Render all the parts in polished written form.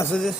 আছে যে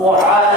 وعلى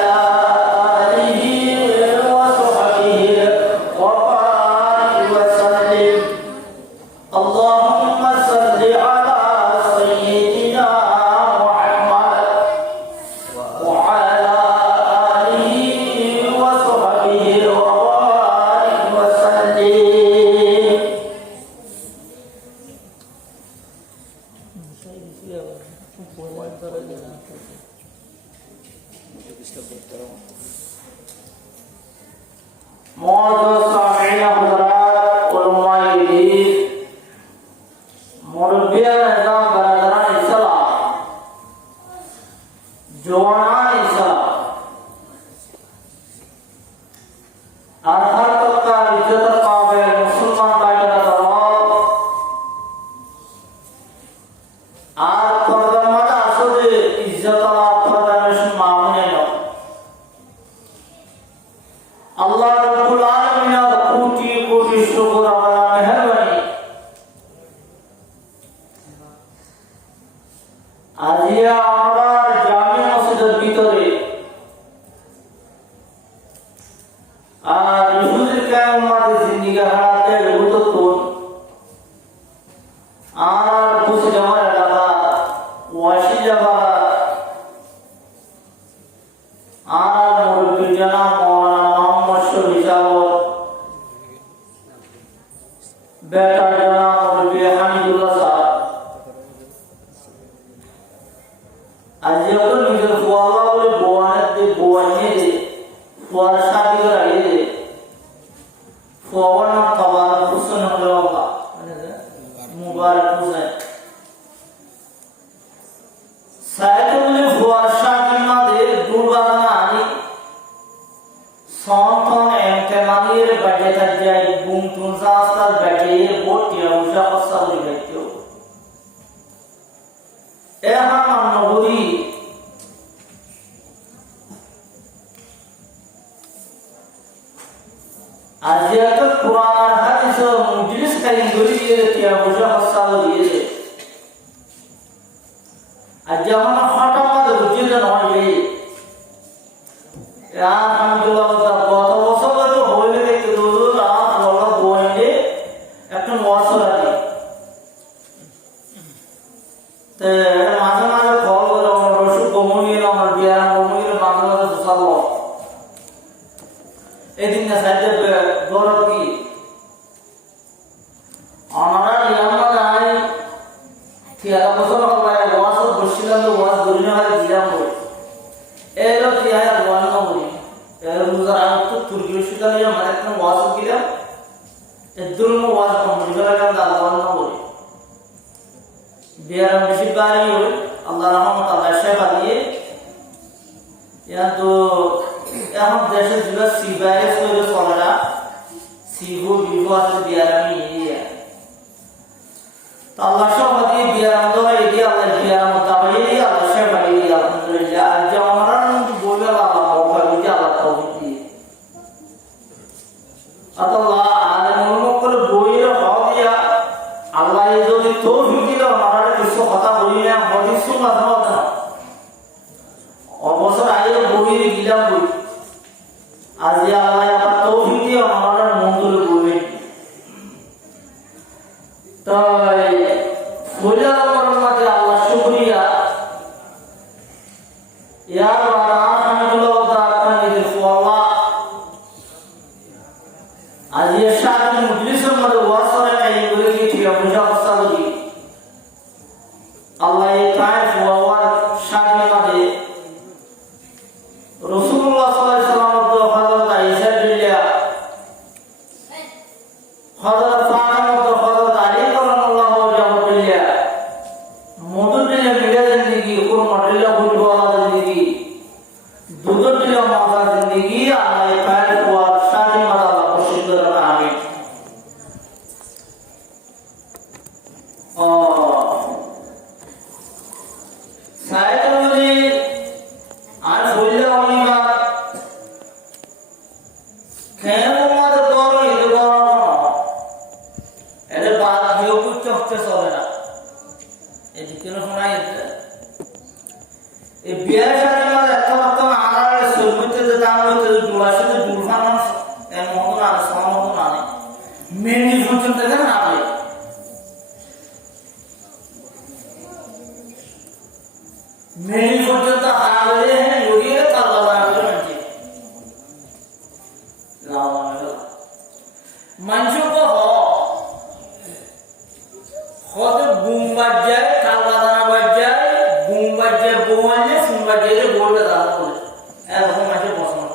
এরকম আছে পছন্দ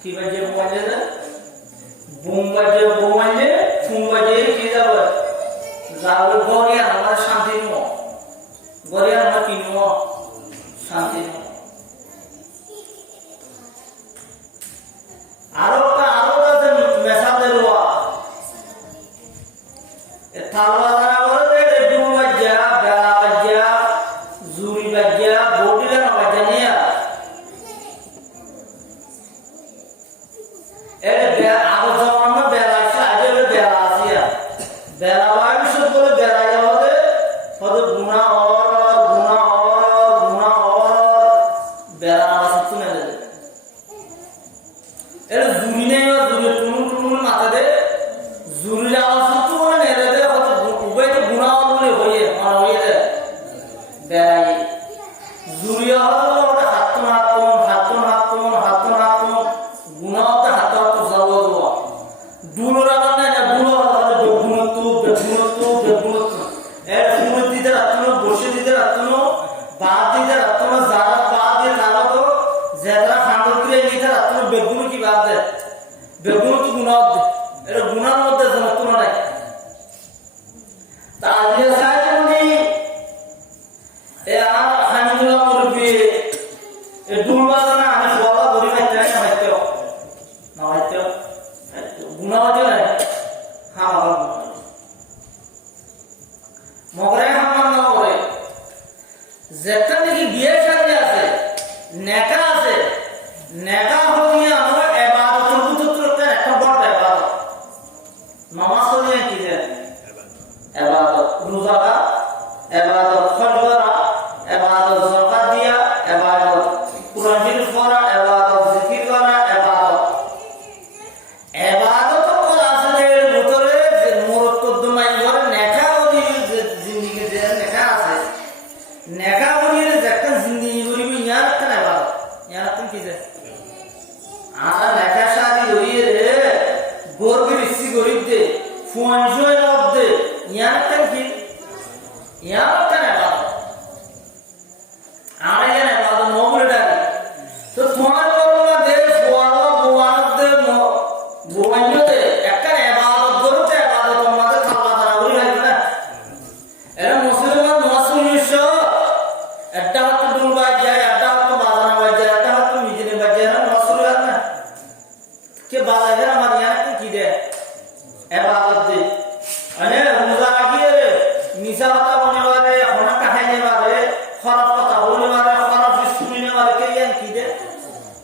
কি বাজে বোমাজে বোম বাজে বোমাজে ফুম বাজে কি যাবে যাবে গরিয়া আমার শান্তি নো গরিয়া আমার কি নো শান্তি নো আরো আছে মেসাদের ওয়া এ থালবাদা করে রে ডুম বাজা বেলা বাজা জুরি বাজা বডিলা বাজা নিয়া এ আরো জমানো বেলা আছে আগে বেলা আছে বেলা বাড়ি সব বলে বেলা যাবে হয়তো গুণা বেলা আছে শুনে দেবে এর জুরি নেই জুরি টুনুন মাথা দে জুরি যাওয়া শুধু মানে নেড়ে দে হয়তো উভয় তো গুণা বলে হয়ে মানে হয়ে দে বেড়াই জুরি হলো ওটা হাত গুণা হতে হাত যাওয়া যাওয়া দুলো রাখা না দুলো বেগুনত্ব এর ফুল দিতে রাখতো বসে দিতে রাখতো বাদ দিতে রাখতো যারা বাদ দিয়ে তারা তো যেটা খান্দর করে নিতে রাখতো বেগুন কি বাদ দেয় বেগুন তো গুণা হতে এটা গুণার মধ্যে জানতো না তা আজকে সাইকেল এ আর হামিদুল্লাহ মুরব্বি এ দুলবাদা না আমি সোয়ালা ধরে খাইতে না গুণা হতে না হ্যাঁ মগরে হামান না করে যেটা নাকি বিয়ে শাদী আছে নেকা আছে নেকা হয়ে আমরা ইবাদতের ভিতরে একটা বড় ইবাদত নামাজ পড়ে কি যে ইবাদত রোজা ইবাদত ফজর ইবাদত যাকাত দিয়া ইবাদত কুরআন শরীফ পড়া ইবাদত জিকির করা ইবাদত করা আসলে ভিতরে যে মুরতদ মাই করে নেকা ওই জিন্দেগি যে নেকা আছে নেকা ওই যে একটা জিন্দেগি করিবি ইয়ার একটা ইবাদত ইয়ার একটা কি যে আর নেকা শাদি হইয়ে রে গর্বের ইসি গরিব দে ফুয়ানজয় রব দে ইয়ার একটা কি ইয়ার একটা ইবাদত আর ইয়ার ইবাদত নবুলটা তো তোমার করবা দে ফুয়ালো বুয়ান দে বুয়ান দে একটা ইবাদত করতে ইবাদত আমাদের খাওয়া দাওয়া করি হয় না এরা মুসলমান মুসলিমশ একটা হাত দুলবা যায় একটা হাত বাজানা বাজে একটা হাত মিজনে বাজে না মুসলমান না কে বাজায় আমার ইয়ার কি দে ইবাদত দে আরে রোজা লাগিয়ে রে মিছা কথা বলবারে খানা খাইনে বারে খারাপ কথা বলবারে খারাপ শুনিনে বারে কে ইয়ার কি দে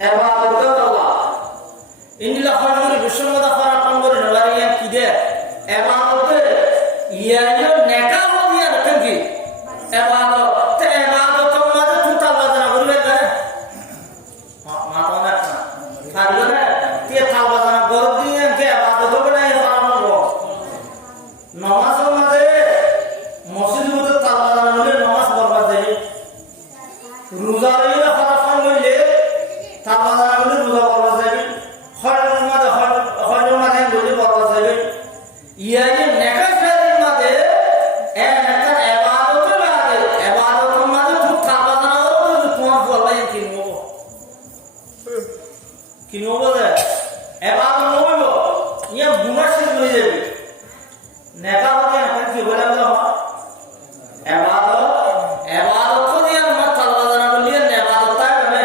ইবাদত দে আল্লাহ ইনলা খাজুরি বিশ্বমদা খারাপ করে নবারে ইয়ার কি দে ইবাদত দে ইয়ার নেকা হইয়া রাখেন কি ইবাদত তে ইবাদত মাঝে তুই আল্লাহ জানা করবে করে মাথা না পারবে না তে আল্লাহ জানা গরব দিয়ে কে ইবাদত হবে না নামাজ মাঝে মসজিদের মধ্যে আল্লাহ জানা হলে নামাজ বরবাদ যায় রোজা রইলে খারাপ কাম হইলে আল্লাহ জানা হলে রোজা বরবাদ যায় হজের মাঝে হলে বরবাদ যায় ইয়ার নেকা শাদীর মাঝে একটা ইবাদতের মাঝে ইবাদতের মাঝে তুই আল্লাহ জানা হলে তোমার আল্লাহ কি নব দে ইবাদত নব ইয়া গুনাহ শেষ হয়ে যাবে নেকা হতে এখন কি বলে আমরা ইবাদত করে আমরা আল্লাহ জানা বলি ইবাদত তাই মানে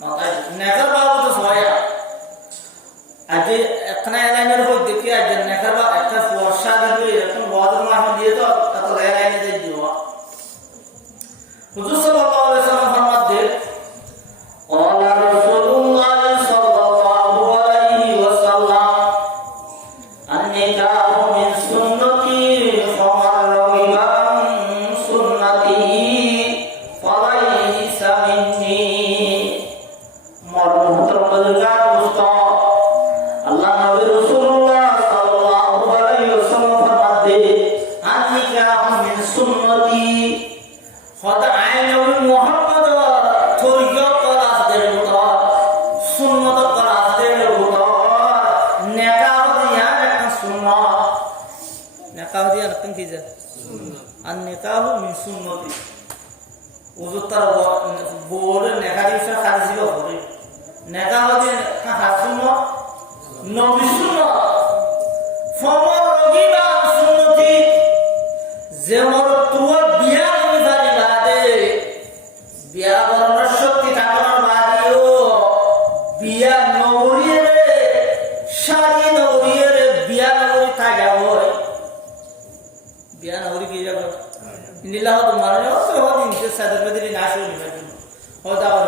মাথায় নেকার বাবু তো সয়া আজ এখানে লাইনের উপর দেখি আজ নেকার বা একটা ফর্সা দিবে এরকম ওয়াজ মাহ দিয়ে তো এত লাইনে দিয়ে দিওয়া হুজুর সাল্লাল্লাহু আলাইহি ওয়াসাল্লাম ফরমাতে قال رسول الله صلى الله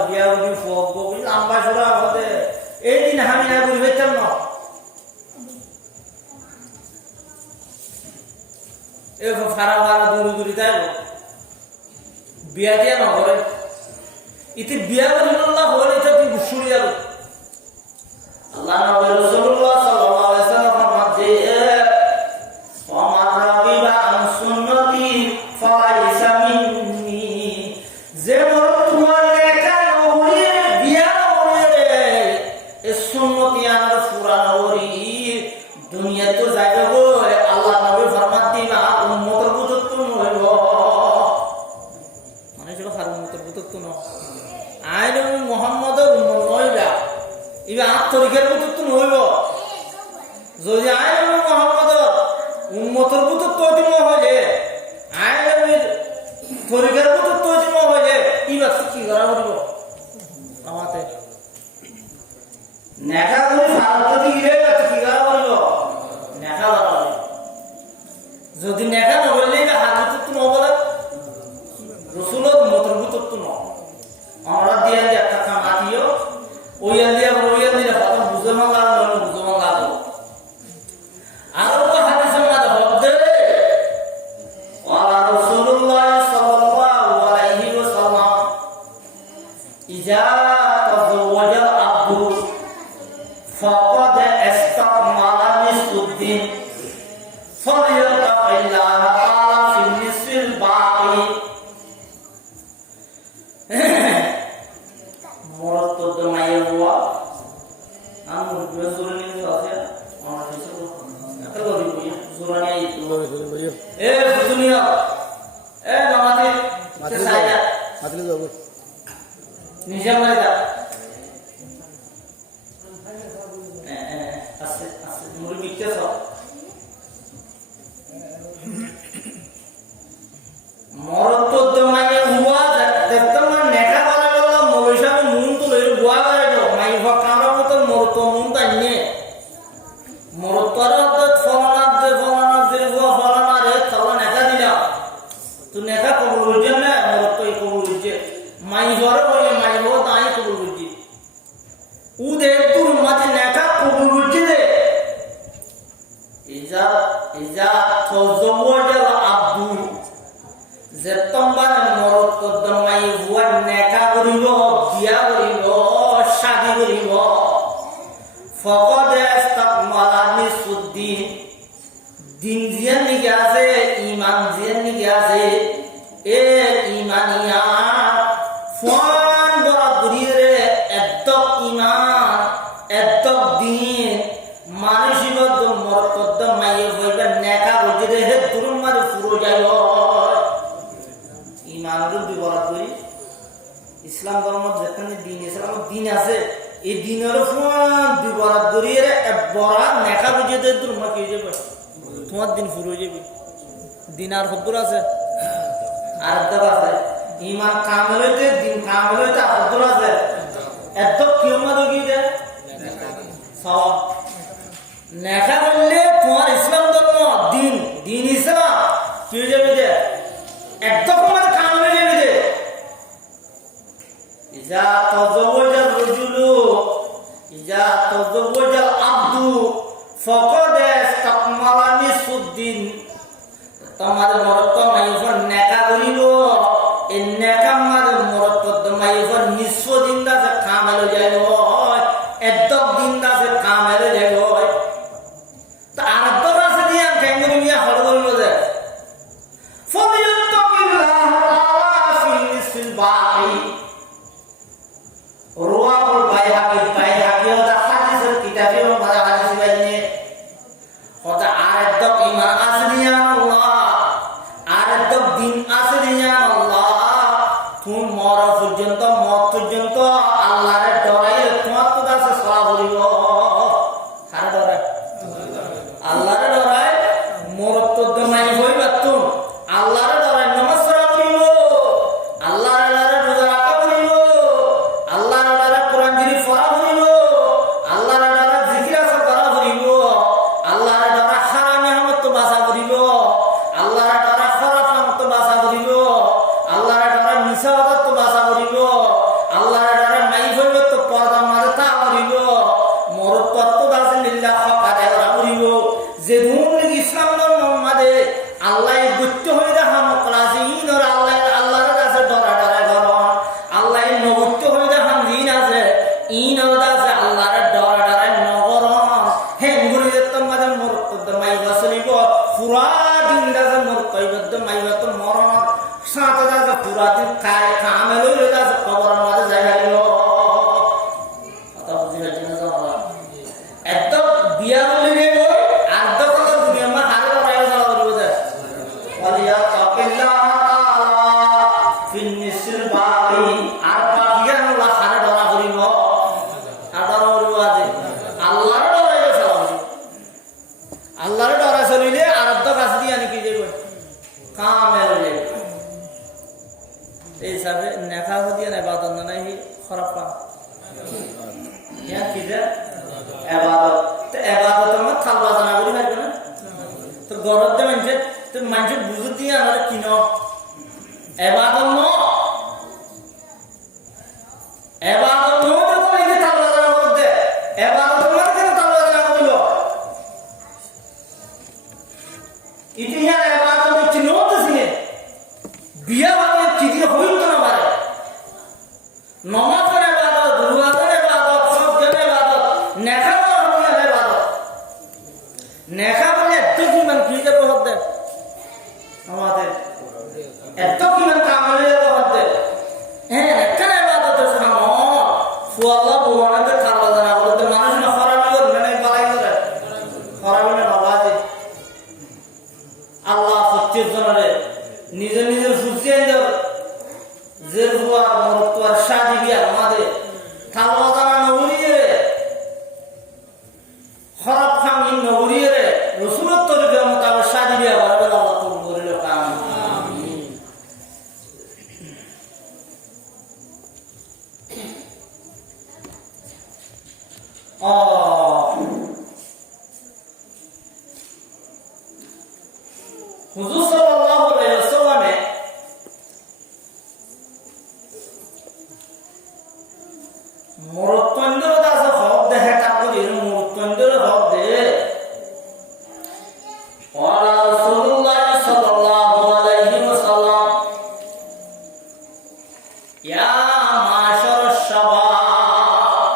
বিয়া বুঝি ফোক বুঝি লম্বা সরা হতে এই দিন আমি না বুঝি পেতাম না এ ফারা ফারা দূরি তাই বিয়া দিয়া না করে ইতি বিয়া বলিল্লাহ হলে তো তুই শুনি যাবে আল্লাহ নবী রাসূলুল্লাহ সাল্লাল্লাহু আলাইহি ওয়াসাল্লাম ফরমাতে ওয়া রাগিবা আন সুন্নতি ফালাইসা মিন্নি যে তোমার লেখা নবী বিয়া নবী এ সুন্নতি আমার পুরানো ওরি দুনিয়া তো যাইবে গো আল্লাহ নবী ফরমাত দিনা উম্মতের বুজুর্গ হইব মানে যেটা হার উম্মতের বুজুর্গ ন আইন মুহাম্মদের উম্মত নইবা ইবা আত্মরিকের বুজুর্গ হইব যদি আইন মুহাম্মদের উম্মতের বুজুর্গ তৈরি হইলে আইনের তরিকের বুজুর্গ তৈরি হইলে ইবা কি করা হইব আমাতে নেকা করে ফালতু দিয়ে কি করা হইব নেকা করা হইব যদি নেকা না বললে হাদিস তো নবলে রাসূলের উম্মতের বুজুর্গ তো ন আমরা দিয়ে একটা কামাতিও ওই দিয়ে কথা বুঝে মালা আর তো হাদিসের মধ্যে হচ্ছে ওয়া রাসূলুল্লাহ সাল্লাল্লাহু আলাইহি ওয়াসাল্লাম ইজা তাযাওয়াজা আবদু ফাকাদ ইসতাকমালা নিসুদ্দিন ফালিয়াতাকিল্লাহ তাআলা ফি নিসফিল বাকি মরত তো মাইয়া হুয়া আমর জুরনি আছে আমার কিছু কত বলি জুরনি এ দুনিয়া এ মামাতে সাইয়া মাতলে যাব নিজে মারা আছে মুরি বিকতে সব মরত তো মাইয়া হুয়া দেখতাম না নেকা করা গেল মৌলভী সাহেব মুন তো লই বুয়া করে তো মাই ফকারা মত মরত মুন তাইনে মরতর তো ফলানা রে তালা নেকা দিলা তো নেকা কবুল হইছে না মরত তো কবুল হইছে মাই ঘর কই মাই হো তাই কবুল হইছে উ দে তুর মাঝে নেকা কবুল হইছে দে ইজা তাযাওয়াজা আবদু যেতম্বান মরত দমাই হুয়া নেকা করিব বিয়া করিব শাদি করিব ফকদ ইসতাকমালা নিসুদ্দিন দিন জিয়ান নিকে আছে ঈমান জিয়ান নিকে আছে এ ঈমানিয়া ফান বড় দরিয়ে এত ঈমান এত দিন মানসিকত মরত দমাই হইবে নেকা করিবে হে দুরুম মারে পুরো যাইব ইমানের বিবরণ করি ইসলাম ধর্ম যেখানে দিন ইসলামের দিন আছে এই দিনের বিবরণ করিয়ে বড় নেখা বুঝিয়ে দেয় তোমার কি যাবে তোমার দিন শুরু হয়ে যাবে দিন আর হদ্দুর আছে আর আছে ইমান কামেল হইতে দিন কামেল হইতে হদ্দুর আছে এত কিয়মা দগিয়ে যায় সব নেখা করলে তোমার ইসলাম ধর্ম দিন দিন ইসলাম কি হয়ে যাবে যে একদম কাম হয়ে যাবে রে ইজা তাযাওয়াজা রাজুলু ইজা তাযাওয়াজা আবদু ফাকাদ ইসতাকমালা নিসুদ্দিন তোমার মরত মাইফর নেকা করিব এই নেকা মার মরত মাইফর নিসফ দিন দাসে কামেল যাইব একদম দিন দাসে কামেল যাইব তা আর তো রাসে দিয়া কেমন মিয়া হল করিব যে রওয়াহুল বাইহাকি ওটা হাদিসের কিতাবে আমরা হাদিস বাইনে ওটা আরেকটা ঈমান আসরিয়া আল্লাহ আরেকটা দিন আসরিয়া আল্লাহ তুমি মর পর্যন্ত ইন ওদাস আল্লাহর ডরাডারে নগর হেঙ্গুরি তোমাদের মুরতদ মাইবা চলিব পুরা দিন দাস মুরতইবদ মাইবা তো মরণ সাথে দাস পুরা দিন খায় কামে লইলে দাস কবর মাঝে যায় গেল কথা বুঝি হচ্ছে না জানা এত বিয়া বলি রে আর তো কত দুনিয়া মা হারে রায় যাওয়া করব দে ওয়ালিয়া তাকিল্লাহ ফিন নিসল বাকি আর বাকিয়া আল্লাহ হারে ডরা করিব আর ডরা করিব আছে আল্লাহর ডরাইলে চলাব আল্লাহর ডরা চলিলে আর তো কাছ দিয়া নাকি যাইব কামে লইলে এই হিসাবে নেখা হদিয়া না ইবাদত না হি খারাপ কাম ইয়া কি যে এবাদত মত খালবা জানা করি থাকবে না তো গরত দে মানছে বুঝু দিয়া না কিন এবাদত ন এবাদত ন তো কই যে খালবা জানা করতে এবাদত মত কেন খালবা জানা করিল ইতিহাস এবাদত কি ন তো সিনে বিয়া হবে কি দিয়ে হইল না পারে নমাজের ইবাদত রোজার ইবাদত সব জনের ইবাদত নেখা নেখা বলে এত কি মান কি যে প্রভাব দেয় আমাদের এত কি মান কামলে প্রভাব দেয় হ্যাঁ একখানে ইবাদতের সামনে ফুয়াল্লাহ ভগবানের খাওয়া জানা বলতে মানুষ না খরাবি করবে না বালাই করে খরাবি না বাবাজি আল্লাহ সত্যের জনরে নিজে নিজের সুচিয়ে দেব যে ফুয়া মরত্বর শাদি বিয়া আমাদের খাওয়া জানা নগরিয়ে খরাব খামি নগরিয়ে রসুলের তরিকা মোতাবেক শাদি বিয়া করবে আল্লাহ কবুল করিল কাম আমিন হুজুর সাল্লাল্লাহু আলাইহি ওয়াসাল্লামে মরত্বন্দের দাস হক দেহে তাকবি মরত্বন্দের হক দে ওয়ালা রাসূলুল্লাহ সাল্লাল্লাহু আলাইহি ওয়াসাল্লাম ইয়া মাশারাশ শাবাব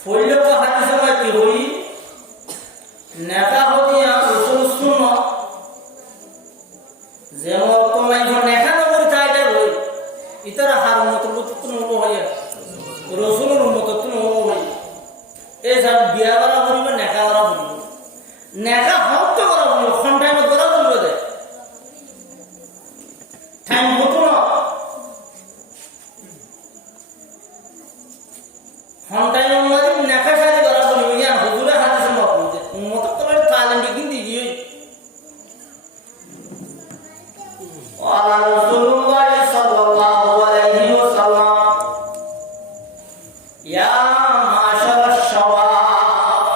ফইল তো হাদিসে কি হই নেকা হদিয়া রাসূল সুন্নাহ যেমন তোমাই নেকা নগর চাইতে হই ইতারা হার মত তুন হইয়া রাসূলের উম্মত তুন হই এই সব বিয়া করা করিব নেকা করা করিব নেকা হক তো করা করিব খন্ডাই মত করা করিব দে টাইম হতো না খন্ডাই মত নেকা শাদি করা করিব ইয়া হুজুরে হাদিস মত দে উম্মত তোমার তালিম দিন দিই ওয়ালা রাসূলুল্লাহ সাল্লাল্লাহু আলাইহি ওয়াসাল্লাম ইয়া মাশারাশ শাবাব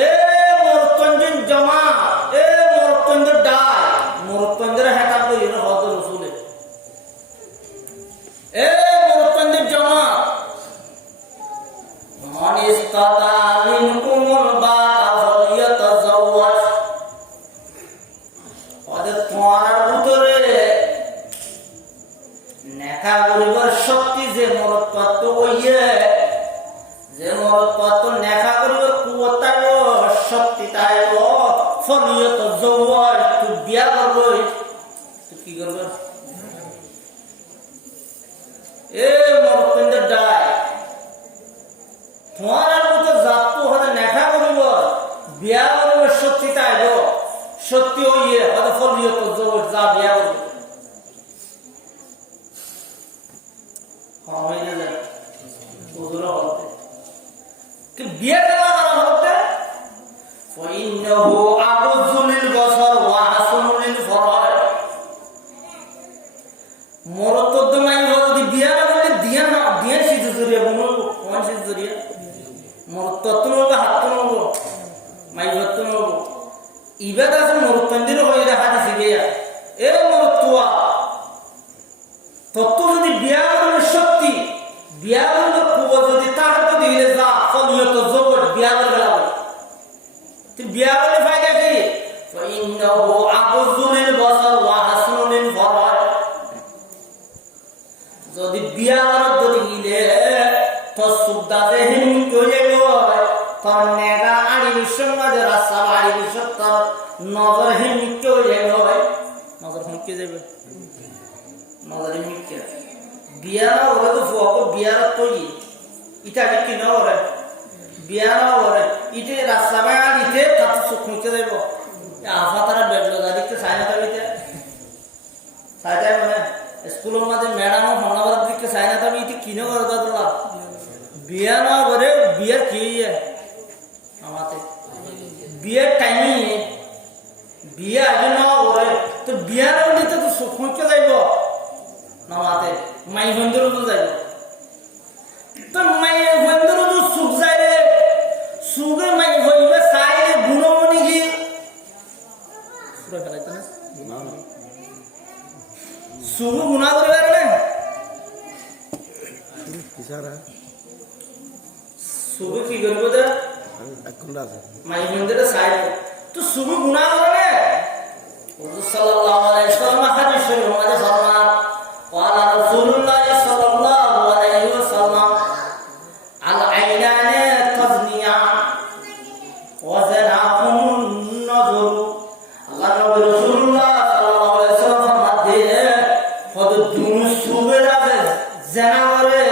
এ মরতঞ্জিন জামা এ মরতঞ্জের ডাল মরতঞ্জের হাতা কই না হযরত রাসূলে এ মরতঞ্জের জামা মান ইসতাতা মিনকুমুল বাতা ফালিয়াতাজাওয়াজ ওদের তোমার ভিতরে নেকা করিবার শক্তি যে মরত্ব হইয়ে যে মরত্ব নেকা করিবার কুওয়াতায় শক্তি তাইব ফালিয়াতাজাওয়াজ তুই বিয়া করবি তুই কি করবি এ মরত্বের ডাই তোমার মতো জাতু হতে নেকা করিব বিয়া করিবার শক্তি তাইব সত্যি হইয়ে হয়তো ফালিয়াতাজাওয়াজ যা বিয়া করবি হয়ে যায় ওগুলো হতে কি বিয়ে করা হতে ফাইন্নাহু আবযুলিল বসর ওয়া হাসানুল ফরায় মরতদ নাই যদি বিয়া না করলে দিয়া না দিয়া সিজু জরিয়া বমল কোন সিজু জরিয়া মরতদ নব হাত নব মাই হাত নব ইবাদত আছে মরতন্দির হইরা হাদিস গিয়া এ মরতুয়া তত্ত্ব যদি বিয়া করার শক্তি বিয়া করার কুব যদি তাহাতে দিলে যা ফালিয়াতাজাওয়াজ বিয়া করবে না তুই বিয়া করলে ফায়দা কি ফাইন্নাহু আবযুলিল বসর ওয়া হাসানুল ফরায় যদি বিয়া যদি গিলে তো সুদাতে হিম কইলে গয় তোর নেগা আড়ি বিশ্বর মাঝে রাস্তা আড়ি বিশ্বর তোর নজর হিম কইলে গয় নজর হিমকে যাবে নজর হিমকে বিয়া ওরে তো ফুয়াক বিয়ার কই ইটা কি না ওরে বিয়া ওরে ইতে রাস্তা আড়িতে কত সুখ নিতে দেব আফা তারা বেডলো দাদিকে সাইনা তাবিতে সাইতা মানে স্কুলের মধ্যে ম্যাডাম হনাবার দিকে সাইনা তাবি ইতে কিনে করে দাদলা বিয়া না করে বিয়ার কি আমাতে বিয়ার টাইমে বিয়া আগে না করে তো বিয়ার হলে তো সুখ নিতে যাইব নামাতে মাই বন্ধুর তো যাইব তো মাই বন্ধুর তো সুখ যায় রে সুখে মাই হইবে সাইলে গুণমণি কি সুগু গুণা করিবার না সুগু কি করব দে মাই মন্দিরে সাইড তো সুগু গুণা করে হুজুর সাল্লাল্লাহু আলাইহি ওয়াসাল্লাম হাদিস শরীফ মধ্যে ফরমান ওয়ালা রাসূলুল্লাহ সাল্লাল্লাহু আলাইহি ওয়াসাল্লাম আল আইনানে তাজনিয়া ওয়া জানাহুম নজর আল্লাহ নবী রাসূলুল্লাহ সাল্লাল্লাহু আলাইহি ওয়াসাল্লাম মধ্যে কত দুনু সুবে রাবে জানা করে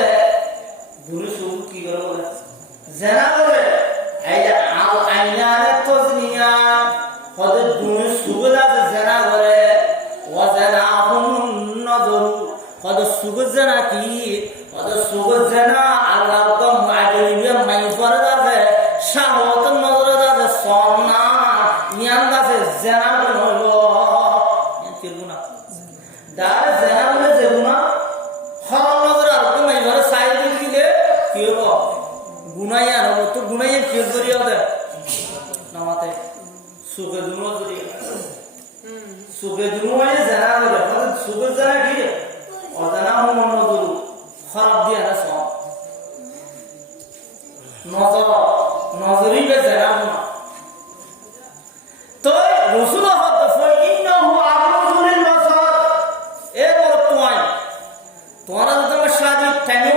দুনু সুব কি করে জানা করে এই আল আইনানে তাজনিয়া কত দুনু সুবে রাবে জানা করে ওয়া জানাহুম নজর কত সুবে জানা কি কত সুবে জানা আল্লাহ তো মাইবে মাই করে রাবে শাহওয়াত নজর রাবে সোনা ইয়ান দাসে জানা হলো তিরগুনা দার জানা বলে দেবুনা হরম নজর আর তো মাই ঘরে সাইড দিলে কি হলো গুনাইয়া হলো তো গুনাইয়া কি করিয়া দে নামাতে সুখে দুনো জড়িয়ে সুখে দুনো মানে জানা করে মানে সুখে জানা কি অজানা হলো নজর খারাপ দিয়া না সব নজর নজরই বে জানা না তো রাসূল হদ ফাইন্নাহু আবদুল বাসার এ বর্তমান তোরা যদি শাদি টাইমে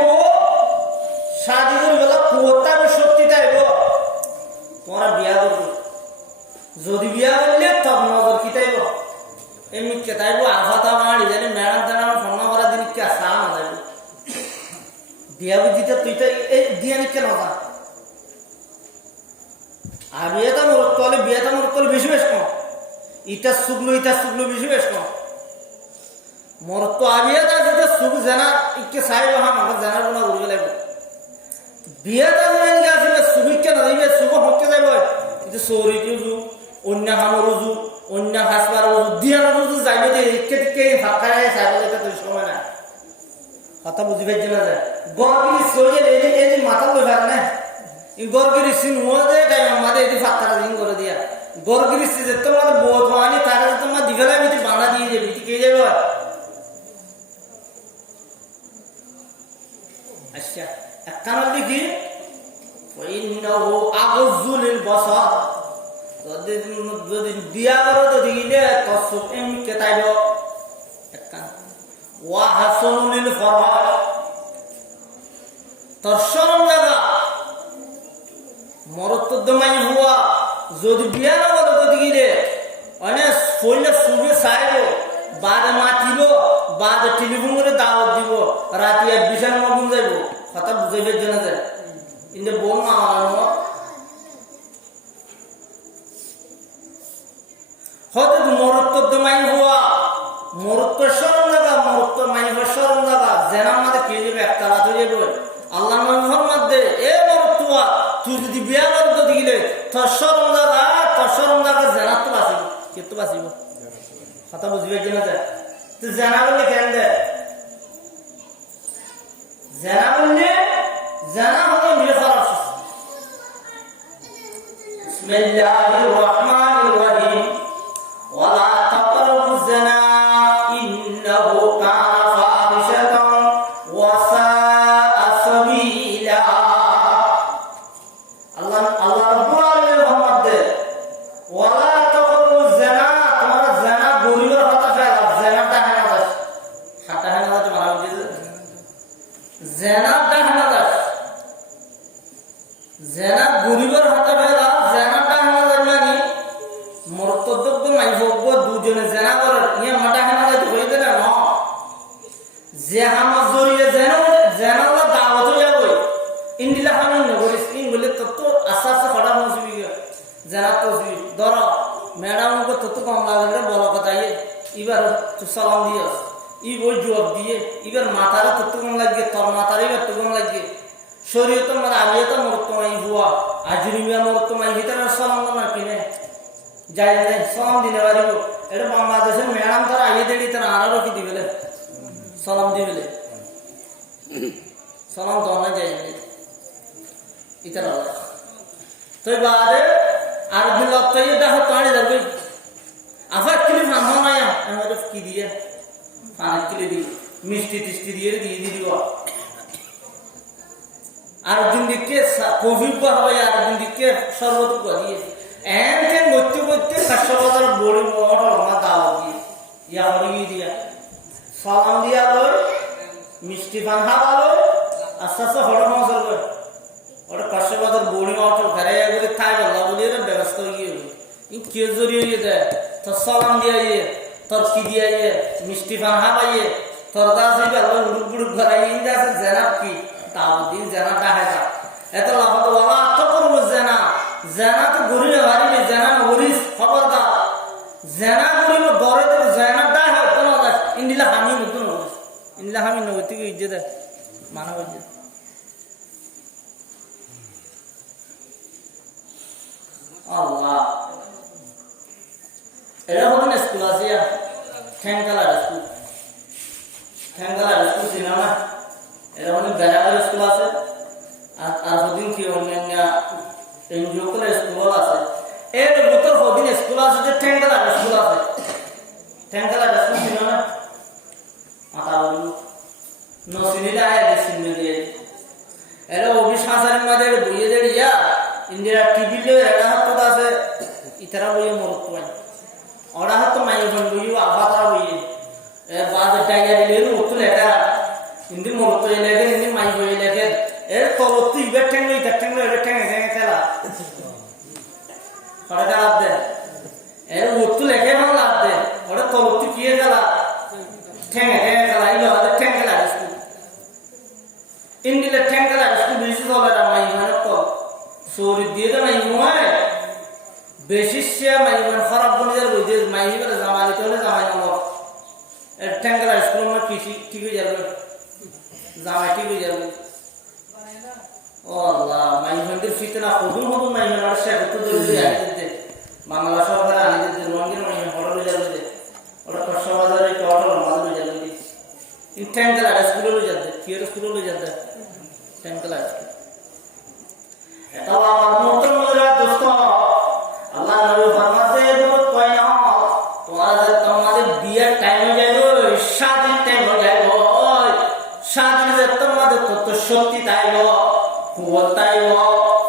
শাদি করে বলা কোটা সত্যি তাইব তোরা বিয়া করব যদি বিয়া করলে তব নজর কি তাইব এমনি কে তাইব আফাতা মারি জানি ম্যাডাম জানা ফোন করা দিন কি আসা না যাইব বিয়া বুঝিতে তুই তো এই দিয়া নিকে না আর বিয়েটা মোর তলে বেশি বেশ কম ইটা শুকলো বেশি বেশ কম মোর তো আবিয়াটা যেটা সুখ জানা ইকে সাইব আমার জানার গুণা ঘুরবে লাগবে বিয়েটা জানি আসলে সুবিকে না দিবে সুখ হকে যাইব এটা সৌরিটি যুগ অন্য হামর যুগ অন্য হাসবার যুগ দিয়ার যুগ যাইবে যে ইকে ফাঁকায় সাইব যেতে তুই সময় না কথা বুঝি পাইছি না যায় গরগিরি সরিয়ে এই যে মাথা লোভার না গরগিরি সিন মধ্যে টাইম আমাদের এই ফাঁকাটা দিন করে দিয়া গরগিরি যে তোমাদের বোধ হয়নি তারা তোমার দিঘালা বিটি বানা দিয়ে যাবে বিটি কে যাবে আচ্ছা একখানা দেখি ইন্নাহু আগুজুলিল বাসার যদি বিয়া করো তো দিলে তসুক এমকে তাইব একখান ওয়া হাসানুল ফরজ তোর শরম লাগা মরত দমাই হুয়া যদি বিয়া না করো তো দিলে অনেক ফইলে সুবে সাইব বাদে মাতিব বাদে টেলিফোন করে দাওয়াত দিব রাতে বিশাল মগুন যাইব কথা বুঝাইবার জন্য যায় ইন্দে বোন না আমার হয়তো মরত দমাই হুয়া মরত শরম লাগা মরত মাইবার শরম লাগা জেনা আমাদের কে যাবে একটা রাত হয়ে যাবে আল্লাহ নবীর মধ্যে এ মরতুয়া তুই যদি বিয়া করতে দিলে তোর শরম লাগা জেনা তো বাঁচিব কে তো বাঁচিব কথা বুঝবে কিনা যায় তুই জেনা বললে কেন দে জেনা বললে জেনা হলো মিলে খারাপ বিসমিল্লাহির রহমানির রহিম ওয়ালা তাকরাবু জিনা ইন্নাহু কানা ফাহিশাতান ওয়া সাআ সাবিলা আল্লাহ রাব্বুল আলামিনের মধ্যে ওয়ালা তাকরাবু জিনা তোমরা জিনা গরিবের কথা ফেলা জিনাটা হানা দাস হাটা হানা তো মারা দিছে যে আমার জড়িয়ে যেন যেন দাওয়াত হইয়া বই ইন্দিলা আমি নগরিস ইন বলে তো আস্তে আস্তে ফটা মসবি জানা তো ধর ম্যাডাম তো কম লাগলে বড় কথা এবার তো সালাম দিয়ে ই বই জবাব দিয়ে এবার মাথারে তো কম লাগে তোর মাথারে এবার তো কম লাগে শরীর তো মানে আলিয়া তো মরতমাই হুয়া আজরি মিয়া মরতমাই ভিতরে সালাম না কিনে যাই যাই সালাম দিলে পারিব এটা বাংলাদেশের ম্যাডাম তারা আইয়ে দেড়ি তারা আরো কি দিবেলে সালাম দিবেলে সালাম তো না যাই ইতার তো বাদে আর দিল তো এটা হতো আনি যাবে আফা কিলি ফান হয় আমাদের কি দিয়ে ফান কিলি দি মিষ্টি টিষ্টি দিয়ে দিব আর দিন দিকে কফি পা হবে আর দিন দিকে শরবত পা দিয়ে এমন করতে করতে 500 বড়ি মোটর মা দাও দিয়ে ইয়া হয়ে দিয়া সালাম দিয়া লই মিষ্টি পান খাওয়ালো আস্তে আস্তে হড় মশল করে ওটা 500 বড়ি মোটর ঘরে করে খাই বলা বলি এর ব্যবস্থা হয়ে গেল ই কে জড়িয়ে দেয় তোর সালাম দিয়া তোর কি দিয়া মিষ্টি পান খাওয়াইয়ে তোর দাসি গেল উড়ুক বুড়ুক ঘরাই ইন্দাসে জেনাব কি তাও দিন জেনা ডাহে যা এত লাভ তো বাবা আত্ম করবো জেনা জেনা তো গরিবে হারিবে জেনা গরিস খবরদার জেনা গরিব দরে তো জেনা ডাহে হয় কোনো ইন্দিলা হামি নতুন ইন্দিলা হামি নগতিকে ইজ্জত মানব ইজ্জত আল্লাহ এটা হবেন স্কুল আছে ঠ্যাংকালার স্কুল সিনেমা এটা অনেক বেড়াবার স্কুল আছে আর হদিন কি অন্যান্য এনজিও করে স্কুল আছে এর ভিতর হদিন স্কুল আছে যে ঠ্যাংকালার স্কুল আছে ঠ্যাংকালার স্কুল সিনেমা আতাবু নসিনিলা আয় সিনে দিয়ে এরা অভিশাসনের মধ্যে বইয়ে দেড়িয়া ইন্দিরা টিভিলে এরা হাত আছে ইতারা বইয়ে মরত পায় ওরা হাত মাই বন বইও আবাতা বইয়ে এর বাদ টাইগার দিলে উত্তর লেখা হিন্দি মরত লেখে হিন্দি মাই বই লেখে এর কবত ইবে ঠ্যাংলো ইটা ঠ্যাংলো এর ঠ্যাং খেলা ওরা লাভ দে এর উত্তর লেখে ভালো লাভ দে ওরা কবত কি খেলা ঠ্যাং খেলা ইলো ওদের ঠ্যাং খেলা স্কুল ইন্দিলে ঠ্যাং খেলা স্কুল বেশি চলে না মাই মানে তো সৌরি দিয়ে তো মাই নয় বেশি সে মাই মানে খারাপ বনিদের বই দিয়ে মাই বলে জামালি তো হলে জামাই নামক এর ঠ্যাং খেলা স্কুল মানে কৃষি ঠিক হয়ে যাবে জামাই ঠিক হয়ে যাবে ও আল্লাহ মাই মন্দির ফিতনা হদুন মাই মানে আর সে তো দৌড়ে আইতে বাংলা সরকার আনি দিতে রঙের মাই হড় হয়ে যাবে ওটা 500,000 এর অটো মাল হয়ে যাবে ইন ঠ্যাং খেলা স্কুল হয়ে যাবে কি এর স্কুল হয়ে যাবে ঠ্যাং খেলা এটা আমার নতুন মোরা দোস্ত আল্লাহ নবী ফরমাতে বহুত কয় না তোমাদের বিয়ের টাইম হয়ে যাবে শাদির টাইম হয়ে যাবে শাদির তোমাদের কত শক্তি তাইব কুওয়াত তাইব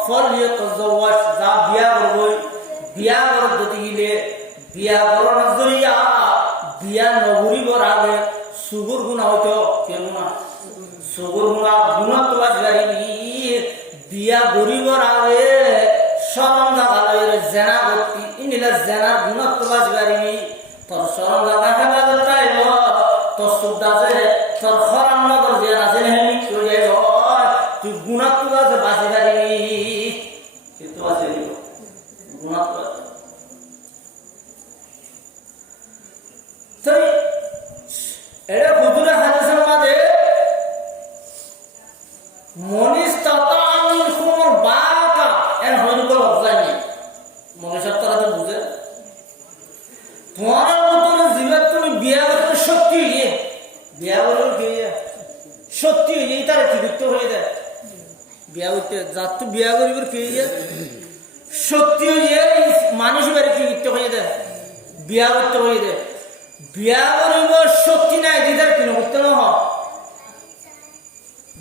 ফলিয়ে তো জওয়াজ যা বিয়া করবো বিয়া করার যদি গিলে বিয়া করার জরিয়া বিয়া নগরী বরাবে সুগুর গুণা হইতো কেন না সুগুর গুণা গুণা তো আসবে বিয়া গরিবর আগে সরঞ্জা ভালো জেনা করতি ইনিলা জেনার গুণত্ব বাজবারি তোর সরঞ্জা দেখা যাবে তাইব তোর সুদাসে তোর খরাম নগর যে আছে হেমি চলে যাইব তুই গুণত্ব আছে বাঁচে পারিবি কিন্তু আছে গুণত্ব তাই এটা হুজুরে হাদিসের মাঝে মনিস তাতা বাটা এর হরিবল অবজানি মনুষ্য তারা তো বুঝে তোমার মতন জীবন তুমি বিয়া করতে শক্তি হইয়ে বিয়া করলে কি শক্তি হইয়ে তার কি করতে হয়ে যায় বিয়া করতে যার তো বিয়া করিবার কি হইয়ে শক্তি হইয়ে মানুষ বাড়ি কি করতে হয়ে যায় বিয়া করতে হয়ে যায় বিয়া করিব শক্তি নাই দিদার কিন করতে না হ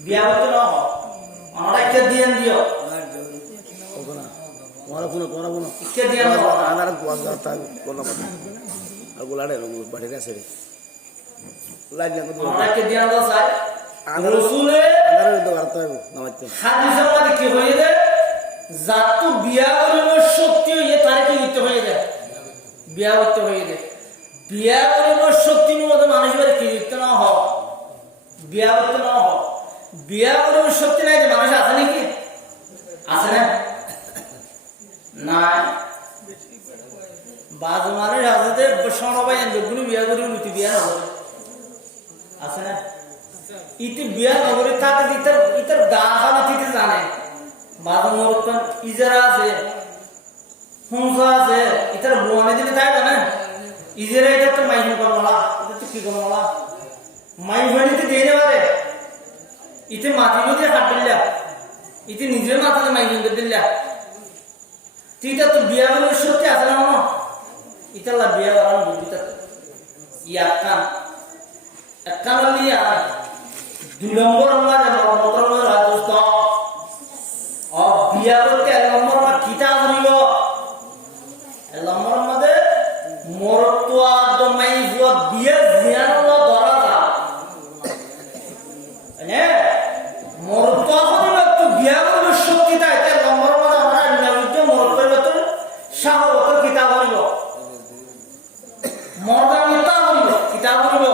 বিয়া করতে না হ আমরা একটা দিয়ে দিও কে দিয়া আনার গোয়াল তা কোলা মত আর গোলাড়ে বাড়ি আছে রে লাইন না তো আমরা কে দিয়া দাও স্যার আনার রাসূলে আনার তো করতে হবে নামাজতে হাদিসের মধ্যে কি হয়ে যায় জাতু বিয়া করিব শক্তি হয়ে তারে কি করতে হয়ে যায় বিয়া করতে হয়ে যায় বিয়া করিব শক্তি নিয়ে মানুষ বাড়ি কি করতে না হ বিয়া করতে না হোক, বিয়া করার শক্তি নাই যে মানুষ আছে নাকি? আছে না? নাই। বাজ মানুষ আছে যে সনবাই আনবে বিয়া করি উঠি বিয়া নগরে আছে না? ইতি বিয়া নগরে থাকে ইতার গা খালি দিতে জানে। বাজ মরতন ইজারা আছে, হুঁসা আছে, ইতার বোয়ানে দিলে তাই জানে ইজারা। এটা তো মাইন করলা, এটা তো কি করলা মাই ভাড়িতে দিয়ে নেবারে ইতে মাটি নদী হাত দিল্লা, ইতে নিজের মাথাতে মাইন করে দিল্লা। তুইটা তো বিয়া করার সত্যি আছে না? ইতাল্লা বিয়া করার বুঝতে একখান নিয়ে 2 নম্বর বিয়া করতে 1 নম্বর খিতা করিব। 1 নম্বর মধ্যে মরতুয়া দমাই হুয়া বিয়া জিয়ান ধরা যা মরতুয়া করিব তো বিয়া করার শক্তি তাই 1 নম্বর মধ্যে আমরা নিয়মিত মরতুয়া তো সাহবতর খিতা করিব, মর্দানিয়তা করিব, খিতা করিব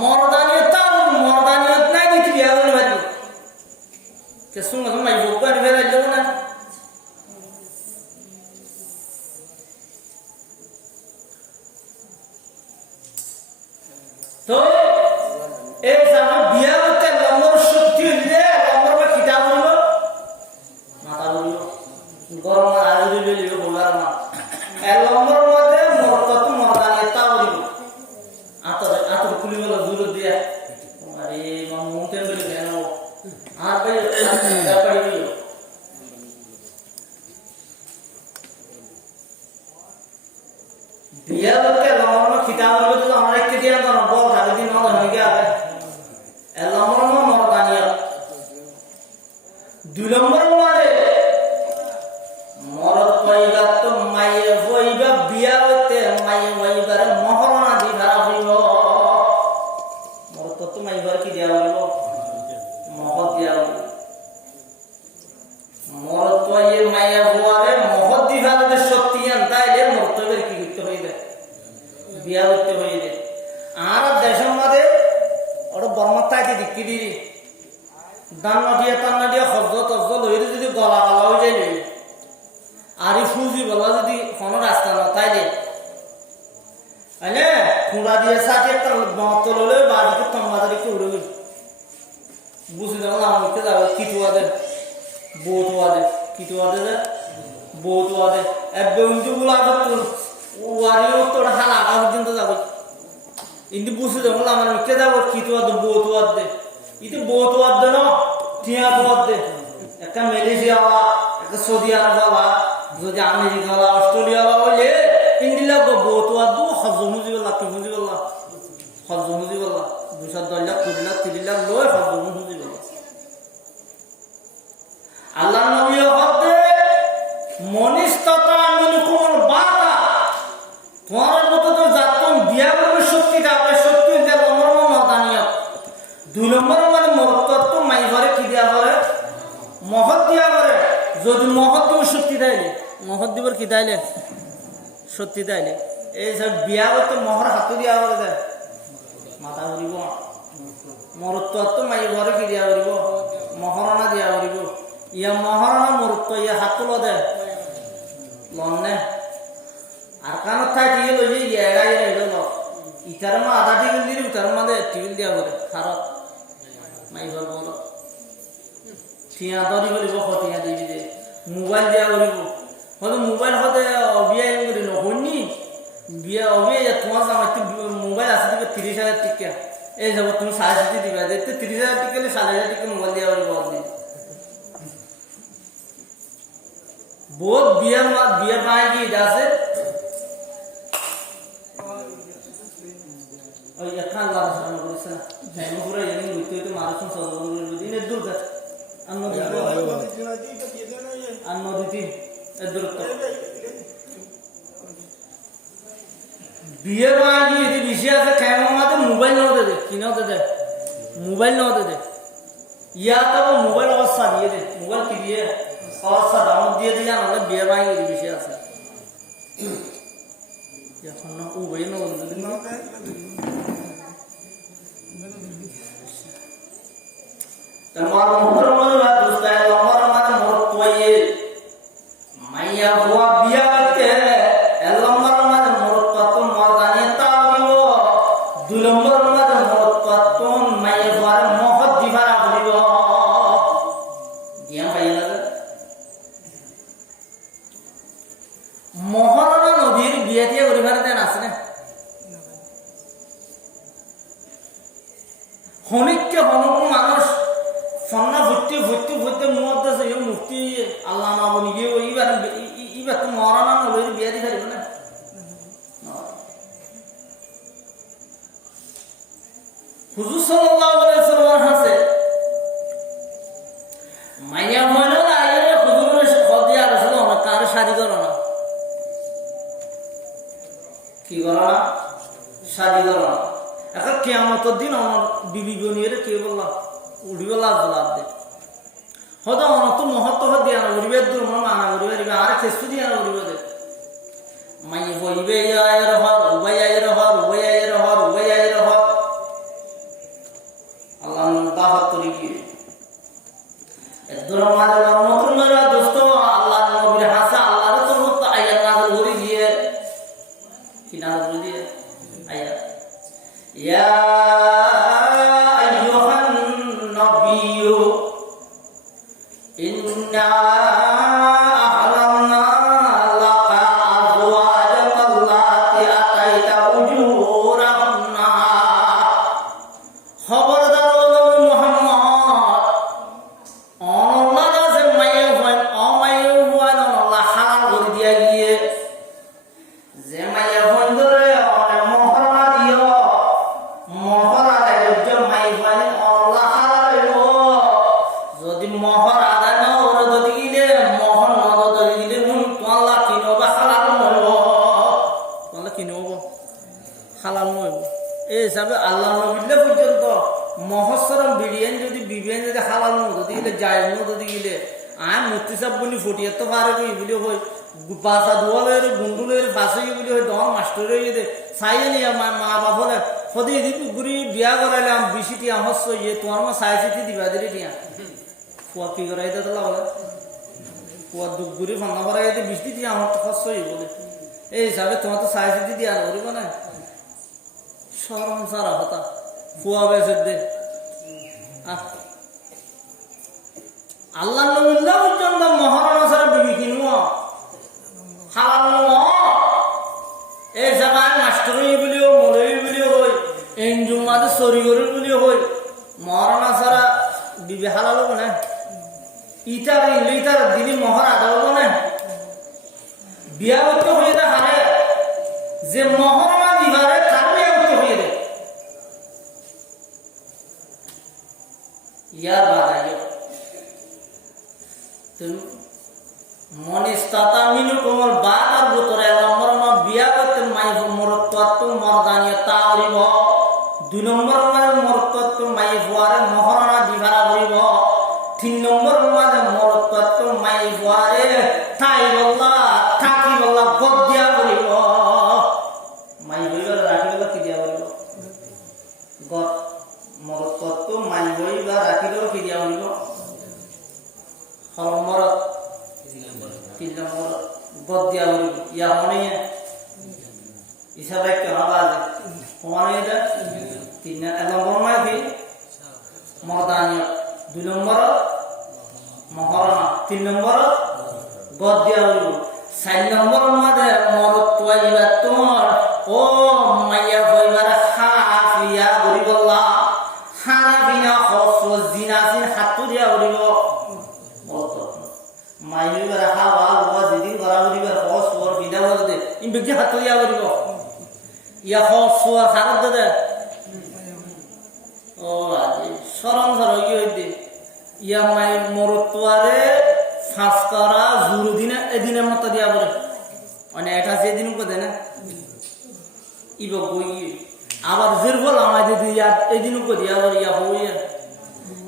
মর্দানিয়তা মর্দানিয়ত নাই দিতে বিয়া করিব ভাই কে সঙ্গে সঙ্গে মাই বকবার ফেরা যাব না। তো এই জানা বিয়া করতে নম্বর শক্তি হইলে নম্বর বা খিতা করিব মাথা করিব গরম আলু দিলে বলার না। 1 নম্বর মধ্যে মর্দত মর্দানিয়তা করিব, আতর খুলি বলা দূর দিয়া আরে মুখে বলে কেন আর ভাই পারি বিয়া করতে নম্বর খিতা করিব। তো আমরা একটি দিয়া তো বল খালি দিন না হয়ে গেছে 1 নম্বর মর্দানিয়ত। 2 নম্বর মানে মরদ পাইবা তো মাইয়ে হইবা বিয়া হইতে মাইয়ে হইবার মহরণা দিবা হইব। মরদ তো মাইবার কি দেওয়া হইব? মহৎ দেওয়া হইব। মরদ পাইয়ে মাইয়ে হওয়ারে মহৎ দিবা যদি সত্যি আন তাইলে মরতবের কি করতে হইবে? বিয়া করতে হইবে। আর দেশের মধ্যে ওটা বর্মাত্তাইতে দিক্কি দিবি দান না দিয়া হজরত হইলে যদি গলা হয়ে যায় আর ফুজি বলা যদি কোনো রাস্তা না তাইলে খুঁড়া দিয়ে সাথে একটা তলে বাড়িতে তোমাদেরকে উড়ে গেছে বুঝি দেবো আমাকে যাবে কিটুয়াদে বৌতুয়াদে কিটুয়াদে বৌতুয়াদে গুলো তোর ওয়ারিও তোর হাল আগা পর্যন্ত যাবে কিন্তু বুঝি দেবো আমার মিকে যাবো কিটুয়াদে বৌতুয়াদে ইতি বৌতুয়াদে ন টিয়া দে একটা মালয়েশিয়া একটা সৌদি আরব যদি আমেরিকা অস্ট্রেলিয়া হইলে ইন্ডিয়া বৌতুয়াদ হজ মুজিবল্লাহ কি মুজিবল্লাহ হজ মুজিবল্লাহ 210 লাখ 20 লাখ 30 লাখ লয় হজ মুজিবল্লাহ। আল্লাহ নবী হতে মনিস্ততা মিনকুম বাতা তোমার মতো তো জাতন বিয়া করার শক্তিটা আপনার শক্তি দেয় নম্বর মর্দানিয়ত। 2 নম্বর মানে মরতত্ব মাই ঘরে কি দেওয়া করে? মহৎ দেওয়া করে। যদি মহৎ দিব শক্তি দেয়লে মহৎ দিবর কি দেয়লে সত্যি দেয়লে এই সব বিয়া করতে মহর হাতে দেওয়া করে দেয় মাথা ঘুরিব। মরত্ব মাই ঘরে কি দেওয়া করিব? মহরণা দেওয়া করিব। ইয়া মহরণা মরত্ব ইয়া হাত ল দেয় লনে আর কানত ঠাই টিকে লই যে এড়া ল ইটার মা আধা টিকিল দিলি উতার মাঝে টিকিল দেওয়া করে খারাপ মাই ঘর বলো ঠিয়া ধরি করিব সঠিয়া দিবি যে মোবাইল দেওয়া করিব হয়তো মোবাইল হতে অবিয়াই করি নকরনি বিয়া অবিয়াই তোমার আমার মোবাইল আছে দিবে 30,000 টিকা এই যাব তুমি 7.5 দিবা দেখতে 30,000 টিকা 7,500 টিকা মোবাইল দেওয়া করিব আপনি বহুত বিয়া পায় কি আছে ওই একা আল্লাহ রাসূল করেছে জানো পুরো এনে লুইতে তো মানুষ সজল দিনের দূর গেছে আন্নদিতি এদুরত্ব বিয়ে বাগি এটি বেশি আছে কেমন মাঝে মোবাইল নতে দে কি নতে দে মোবাইল নতে দে ইয়া তো মোবাইল অবস্থা দিয়ে দে মোবাইল কি দিয়ে অবস্থা ডাউনলোড দিয়ে দিলে আমাদের বিয়ে বাগি এটি বেশি আছে এখন না ও ভাই না তোমার মুহররমা দুস্তায় লম্বর মানে মরতয়ে মাইয়া হুয়া বিয়া করতে লম্বর মানে মরতত মর্দানি তাওলিব দুই নম্বর মানে মরতত মাইয়া হুয়ার মহৎ দিবারা বলিব দিয়া পাইলা মহরনা নদীর বিয়া দিয়ে পরিবার দেন আছে না হনিককে হনক মানুষ সন্না ভর্তি ভর্তি ভর্তি মুহূর্তে সে মুক্তি আল্লাহ না বলি গিয়ে এইবার তো মরানা নদীর বিয়া দিয়ে পারিব না হুজুর সাল্লাল্লাহু আলাইহি ওয়াসাল্লাম হাসে মাইয়া ময়না আইরে হুজুরের খদিয়া রাসূল অনেক কার শাদি করো না কি করো না শাদি করো না এখন কিয়ামতের দিন আমার বিবি বনিয়ে কে বললাম উড়িবে লাজ লাভ দে হয়তো আমার তো মহত্ব দিয়া না উড়িবে দূর মানা উড়িবে আর খেসু দিয়া না উড়িবে দে মাই হইবে আয়ের হর উবাই আয়ের হর উবাই আয়ের হর উবাই আয়ের হর আল্লাহ দাওয়াত করি কি এদুর মাঝে রহমতুল মেরা দোস্ত আল্লাহ নবীর হাসা আল্লাহর তরফ আয়াত নাযিল করে দিয়ে কি নাযিল করে দিয়ে আয়াত ইয়া আইয়ুহান নবিয়্যু ইন্না আহলানা লাকা আযওয়াজাকা আল্লাতী আতাইতা উজুরাহুন্না খবরদার ও নবী মুহাম্মদ অনল্লাহ কাছে মাইয়া হয় অমাইয়া হয় অনল্লাহ হালাল করে দিয়া গিয়ে যে মাইয়া হয় ধরে অনে মহরনা দিও মহর আদায় করতে মাই হয় অনল্লাহ হালাল হইব যদি মহর আদায় না ওরা যদি গিলে মহর নদ যদি গিলে তোমলা কিনব হালাল হইব তোমলা কিনব হালাল হইব এই হিসাবে আল্লাহ নবীলে পর্যন্ত মহসরম বিরিয়ান যদি বিবিয়ান যদি হালাল যদি গিলে যায় যদি গিলে আর মূর্তি সব বলি ফুটিয়ে তো পারে কি বলি হই বাসা দুয়ালের গুন্ডুলের বাসে বলি হই দম মাস্টার হয়ে দে সাইয়ে নিয়ে মা বাপলে সদি এদিক ঘুরি বিয়া করাইলাম বিশিটি আমার সইয়ে তোমার মা সাই চিঠি দিবা দিলি টিয়া ফুয়া কি করাই দে তোলা বলে ফুয়া দুঃখ ঘুরি ফান্না করাই দে বৃষ্টি দিয়ে আমার তো খরচ হয়ে বলে এই হিসাবে তোমার তো সাই চিঠি দিয়া ধরিব না সরম সারা হতা ফুয়া বেসে দে আল্লাহ নবীল্লাহ পর্যন্ত মহারণা ছাড়া বিবি কিনব হালাল এই জায়গায় মাস্টারই বলিও মলই বলিও হই এনজুম মাঝে শরীর বলিও হই মহারণা ছাড়া বিবি হালাল হবো না ইটার ইটার দিলি মহর আদা হবো না বিয়া উত্তর হয়ে দে হারে যে মহরণা দিবারে তার বিয়া উত্তর হয়ে দে ইয়ার বাদাইও মনিস্তাতা মিনু কোমল বাত আর গোতরে নম্বর মা বিয়া করতে মাই মরত্বত্ব মর্দানিয়া তাওরিব দুই নম্বর মানে মরত্বত্ব মাই ফুয়ারে মহরণা দিভারা হইব তিন নম্বর মানে মরত্বত্ব মাই ফুয়ারে ঠাই বল্লা থাকি বল্লা গদ্দিয়া করিব মাই হইবার রাখি গেল কি দিয়া বলিব গদ মরত্বত্ব মাই হইবা রাখি গেল কি দিয়া বলিব মরত তিন নম্বর গদ্দিয়া বলিব ইয়া মনে হিসাবে কেন বাজে সমানে এটা তিন নম্বর মানে কি মর্দানিয়া দুই নম্বর মহরণা তিন নম্বর গদ্দিয়া বলিব চার নম্বর মাঝে মরত তোয়াইবা তোমার ও মাইয়া হইবার হাফিয়া বলিবল্লা হানাফিনা হস জিনাসিন হাতু দিয়া বলিব মাই হইবার হাওয়া লোয়া জিদিন করা বলিবার হস ওর বিদা বলতে ইন বেগি হাতু দিয়া বলিব ইয়া হস ওর খারাপ দে ও আজি শরম সর কি হইতে ইয়া মাই মরতওয়ারে ফাঁস করা জুরু দিনে এদিনের মতো দিয়া বলে মানে এটা সেদিন কোথায় না ইব বই আবার জিরবল আমাদের দিয়া এদিন কো দিয়া বলে ইয়া হইয়া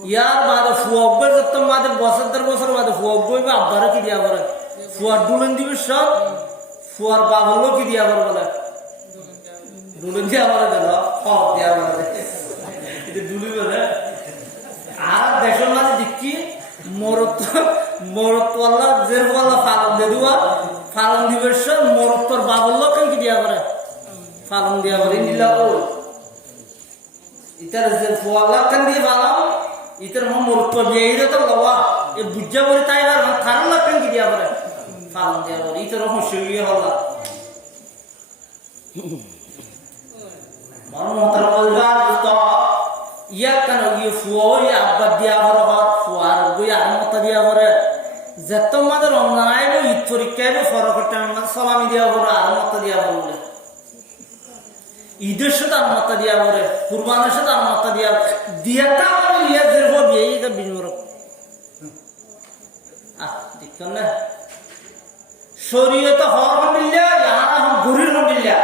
ইয়ার বাদে ফুয়াব্বই করতাম বাদে বছর বাদে ফুয়াব্বই বা আব্বারে কি দিয়া বলে ফুয়ার ডুলেন দিবে সব ফুয়ার বাপ হলো কি দিয়া বলে ডুলেন দিয়া বলে দিল সব দিয়া বলে এটা ডুলি বলে আর দেশের মাঝে নিজের ফুয়াল্লা খান দিয়ে বানাও ইতার মূর্খ বিয়ে তো বাবা এ বুঝা বলে তাই আর খারাপ লাগতেন কি দিয়া বলে ফালন দিয়া বলে ইতার হুঁশিয়ে হল্লা মর্মতার বলবা তো ইয়া কেন ইয়ে ফুয়া আব্বা দিয়া বড় ফুয়ার বই আর মতা দিয়া বলে যত মাদের রমজান আইব ঈদ পরীক্ষা আইব ফরকটা সালামি দিয়া বলে আর মতা দিয়া বলে ঈদের সাথে আর মতা দিয়া বলে কুরবানের সাথে আর মতা দিয়া দিয়াটা আমার ইয়া দেব বিয়ে এটা বিনর দেখুন না শরীয়ত হর হবিল্লা ইয়ানা হম গরির হবিল্লা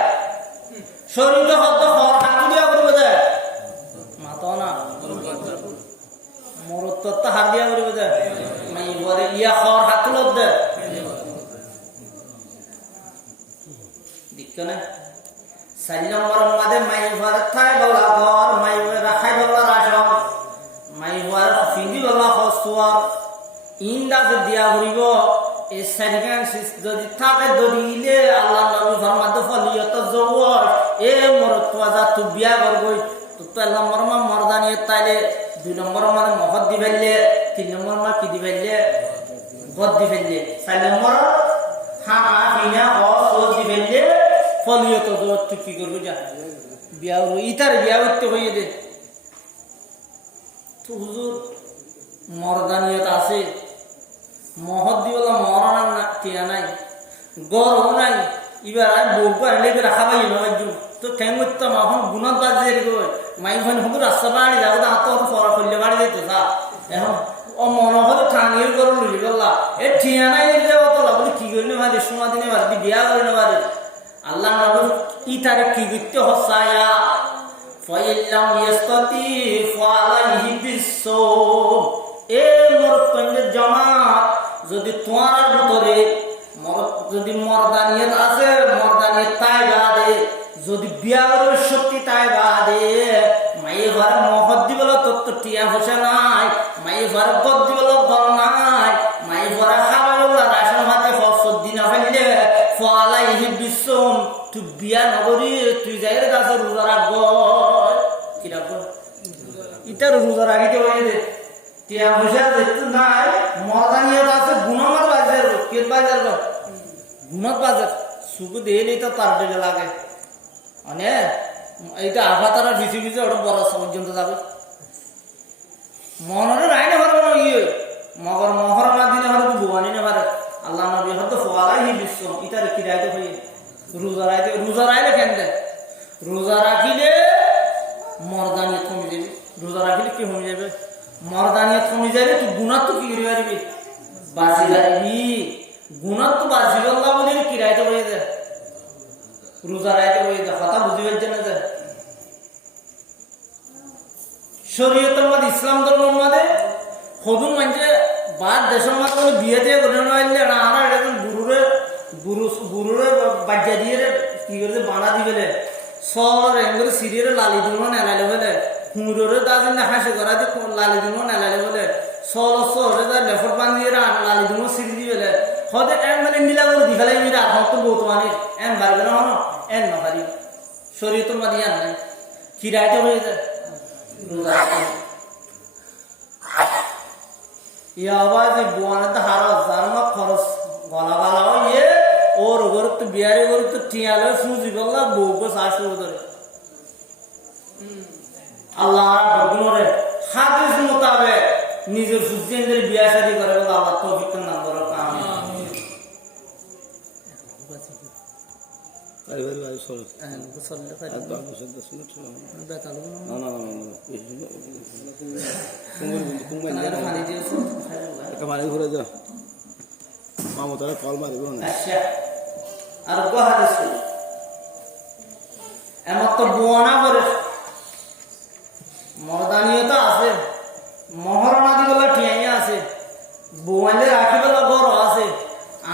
শরীয়ত হদ হর হাত দিয়া বলবে দে মাতো না মরত তো হাত দিয়া বলবে দে মাই বরে ইয়া হর হাত লদ দে দেখুন না 4 নম্বর মাদে মাই বরে থাই বলা ঘর মাই বরে রাখাই বলা রাশম মাই বরে ফিন্দি বলা হসুয়ার ইন্দা দিয়া হইব এই সারিগান যদি থাকে দরিলে আল্লাহ নবী ফরমাতে ফলিয়ত জওয়ার এ মরত ওয়াজা তু বিয়া করবই তো তার নম্বর মা মর্দানিয়ে তাইলে 2 নম্বর মানে মহদ দিবেলে 3 নম্বর মা কি দিবেলে গদ দিবেলে 4 নম্বর হা হিনা ও সোজ দিবেলে ফলিয়ত জওয়ার তু কি করবি যা বিয়া হইব ইতার বিয়া হইতে হইয়ে দে তো হুজুর মর্দানিয়ত আছে মহদ দিবলা মরানার না টিয়া নাই গরম নাই এবার আর বউকে আনলে রাখা পাই নয় তো ঠ্যাং করতাম এখন গুণত বাজে মাই ভাই হুজুর রাস্তা বাড়ি যাবো তো হাত ফরা করলে বাড়ি যেত তা এখন ও মনে হতো ঠানিয়ে গরু লুলি বললা এ ঠিয়া নাই যাবো তো বলি কি করি ভাই সোনা দিনে বাড়ি বিয়া করি না বাড়ি আল্লাহ নবী ই তারে কি করতে হসায়া ফাইল্লাম ইয়াস্তাতি ফালাইহি বিসসাম এ মরতন্দের জামাত যদি তোমার ভিতরে যদি মর্দানিয়ত আছে মর্দানিয়ত তাই বাদে যদি বিয়ার শক্তি তাই বাদে মাই ঘর মহদ দিবল তত্ত্ব টিয়া বসে নাই মাই ঘর গদ দিবল গল নাই মাই ঘর খাবার রাশন ভাতে ফসল দিন ফেললে ফলাইহি বিশ্বম তুই বিয়া নগরী তুই যাই রে গাছের রোজা রাখব কি রাখব ইটার রোজা রাখিতে হয়ে টিয়া বসে দেখতে নাই মর্দানিয়ত আছে গুণমত বাজার কেট বাজার গুণত বাজার সুখ দিয়ে তো তার দিকে লাগে মানে এইটা আভা তারা ভিজে ভিজে ওটা বড় পর্যন্ত যাবে মনের রাইনে পারবো না ইয়ে মগর মহর না দিলে হয়তো ভুবানি না পারে আল্লাহ নবী হয়তো ফোয়ালাই বিশ্ব ইটারে কি রাইতে হয়ে রোজা রাইলে কেন দেয় রোজা রাখিলে মর্দানিয়ত কমে যাবে রোজা রাখিলে কি কমে যাবে মর্দানিয়ত কমে যাবে তুই গুণাত তো কি করে পারবি বাজি পারবি গুণাত তো বাজি বললা বলে কি রাইতে হয়ে যায় রোজা রাইতে হয়ে যায় কথা বুঝিবার জন্য যায় শরীয়তের মধ্যে ইসলাম ধর্মের মধ্যে সদুন মানে বাদ দেশের মধ্যে বিয়ে দিয়ে করে নইলে না আর এরকম গুরুরে বাজ্যা দিয়ে কি করে বানা দিবেলে সর এঙ্গরে সিরিয়ারে লালি দিব নেলালে বলে হুঁড়োরে দাঁড়িয়ে না হাসি করা দিয়ে লালি দিব নেলালে বলে সল সরে যা লেফট বান্ধিয়ে লালি দিব সিরি দিবেলে হতে এন মানে নীলা করে দিখালাই মিরা হত বহুত মানে এন বাড়বে না হনো এন না পারি শরীয়তের মধ্যে আর নাই কি রাইতে হয়ে যায় রোজা ইয়া আওয়াজ বুয়ানাতে হারস জারমা খরচ গলা গলা ইয়ে ওর ওর তো বিয়ারে ওর তো টিয়ালে ফুজি বললা বউকে শ্বাস ধরে আল্লাহ ভগবানের হাদিস মোতাবেক নিজের সুজেন্দ্রের বিয়া শাদী করে বলে আল্লাহ তৌফিক দান করো আমিন আরে ভাই ভাই সর সল্লে করে একদম 10 মিনিট বেতালো না না তুমি না পানি দিয়েছো একটা মারি ঘুরে যা মামতারা কল মারিব না আচ্ছা আর গো হাদিস এমন তো বুয়ানা করে মর্দানিয়ত আছে মহরণাদি বলা ঠিয়াই আছে বুয়াইলে রাখি বলা বড় আছে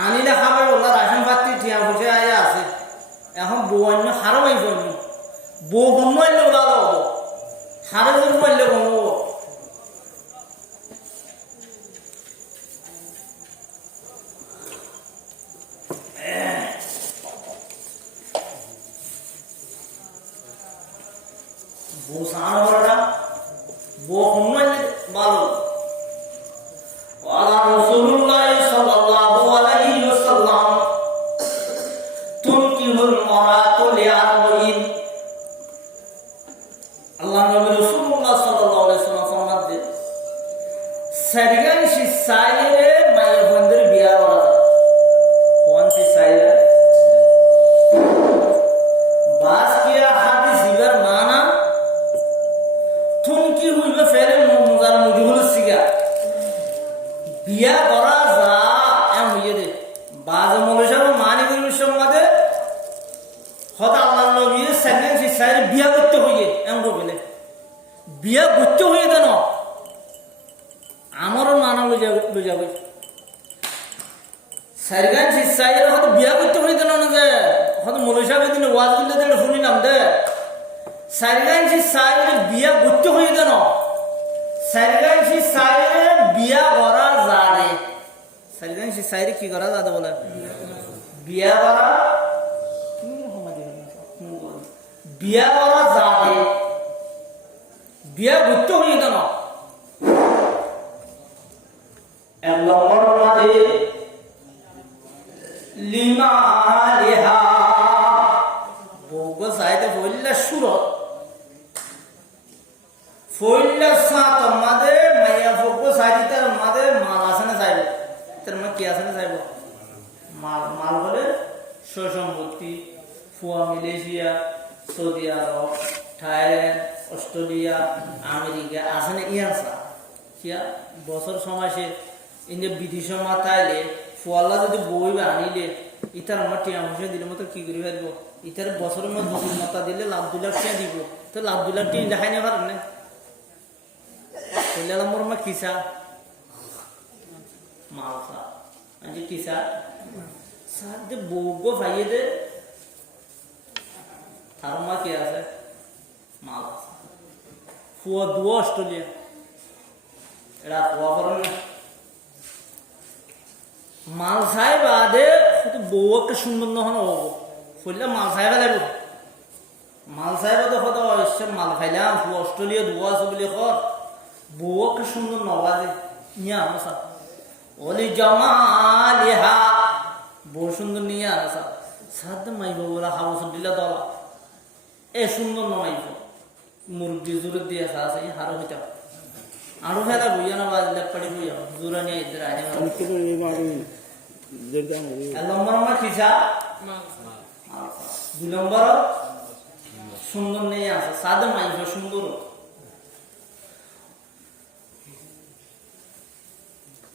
আনিলে খাবার বলা রাশন পাতি ঠিয়া বসে আয়া আছে এখন বুয়াইন্য হারো মাই জন্য বউ বন্যাইলে ওলা হবো হারে বন্যাইলে কমবো বউ সার হওয়াটা সারিগান শিসাইরে মাইয়া বন্ধের বিয়া করা কোন শিসাইরে বাস কিয়া হাদি জিবার মানা তুম কি হইবে ফেরে মুজার মুজহুল সিগা বিয়া করা যা এম হইয়ে দে বাজ মৌলসাব মানি করিম সম্মাদে হদ আল্লাহ নবী সারিগান শিসাইরে বিয়া করতে হইয়ে এম বলে বিয়া করতে হইয়ে দেন আমারও নানা লই যাবে সারিগান শিসাইরে হয়তো বিয়া করতে হইতে না যে হয়তো মৌলভী সাহেবের দিনে ওয়াজ করলে দিলে শুনিলাম দে সারিগান শিসাইরে বিয়া করতে হইতে না সারিগান শিসাইরে বিয়া করা যাবে সারিগান শিসাইরে কি করা যাবে বলে বিয়া করা যাবে বিয়া করতে হইতে না লিমালিহা বউগো সাইতে ফইল্লা সুরত ফইল্লা সাত মাদে মাইয়া বউগো সাইতে তার মাদে মাল আসনে যাইব তার মা কি আসনে যাইব মাল মাল বলে সম্পত্তি ফুয়া মালয়েশিয়া সৌদি আরব থাইল্যান্ড অস্ট্রেলিয়া আমেরিকা আসনে ইয়ানসা কিয়া বছর সমাসে ইন্দে বিদেশ মাতাইলে ফুয়াল্লা যদি বই আনিলে ইতার আমার টিয়া মশে দিলে মতো কি করি পারব ইতার বছরের মধ্যে নতুন মাতা দিলে লাভ 2 লাখ টিয়া দিব তো লাভ 2 লাখ টিয়া দেখাই না পারেন না তাহলে আমার মা কিসা মালসা আজ কিসা সাথে বউগো ভাইয়ে দে আর মা কি আছে মালসা ফুয়া দুয়া অস্ট্রেলিয়া এরা ফুয়া করেন না মাল সাহেব আদে শুধু বউ একটা সুন্দর নহন হবো ফুললে মাল সাহেব লাগবে মাল সাহেব তো হতো মাল খাইলাম অস্ট্রেলিয়া ধোয়া আছে বলে কর বউ একটা সুন্দর নবাজে নিয়ে আনসা ওলি জমালিহা বউ সুন্দর নিয়ে আনসা সাথে মাইব বলা হাউস দিলা দলা এ সুন্দর নমাইব মুরগি জোরে দিয়ে আছে হারো হইতা আরো ফেলা বইয়া না বাজলে পড়ি বইয়া জোরা নিয়ে ইধর আইনে নম্বর আমার কিসা 2 নম্বর সুন্দর নেই আছে সাদে মাইফ সুন্দর